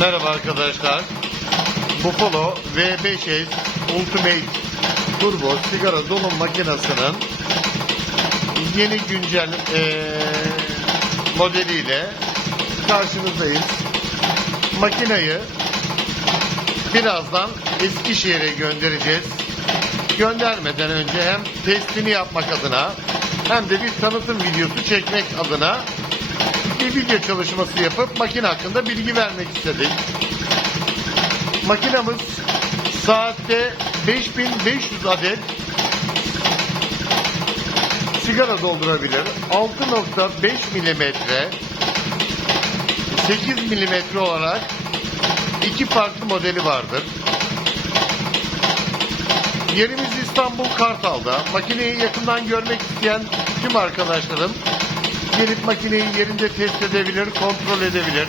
Merhaba arkadaşlar. Buffalo V5S Ultimate Turbo sigara dolum makinesinin yeni güncel eee, modeliyle karşınızdayız. Makineyi birazdan Eskişehir'e göndereceğiz. Göndermeden önce hem testini yapmak adına hem de bir tanıtım videosu çekmek adına bir video çalışması yapıp makine hakkında bilgi vermek istedik. Makinamız saatte 5500 adet sigara doldurabilir. 6.5 milimetre 8 milimetre olarak iki farklı modeli vardır. Yerimiz İstanbul Kartal'da. Makineyi yakından görmek isteyen tüm arkadaşlarım gelip makineyi yerinde test edebilir, kontrol edebilir.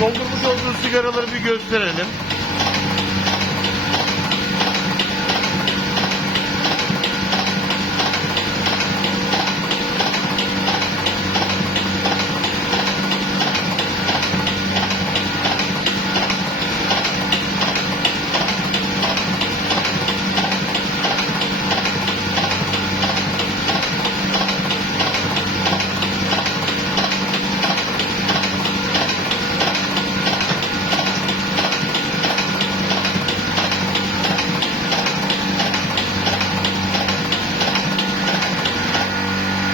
Doldurmuş olduğu sigaraları bir gösterelim.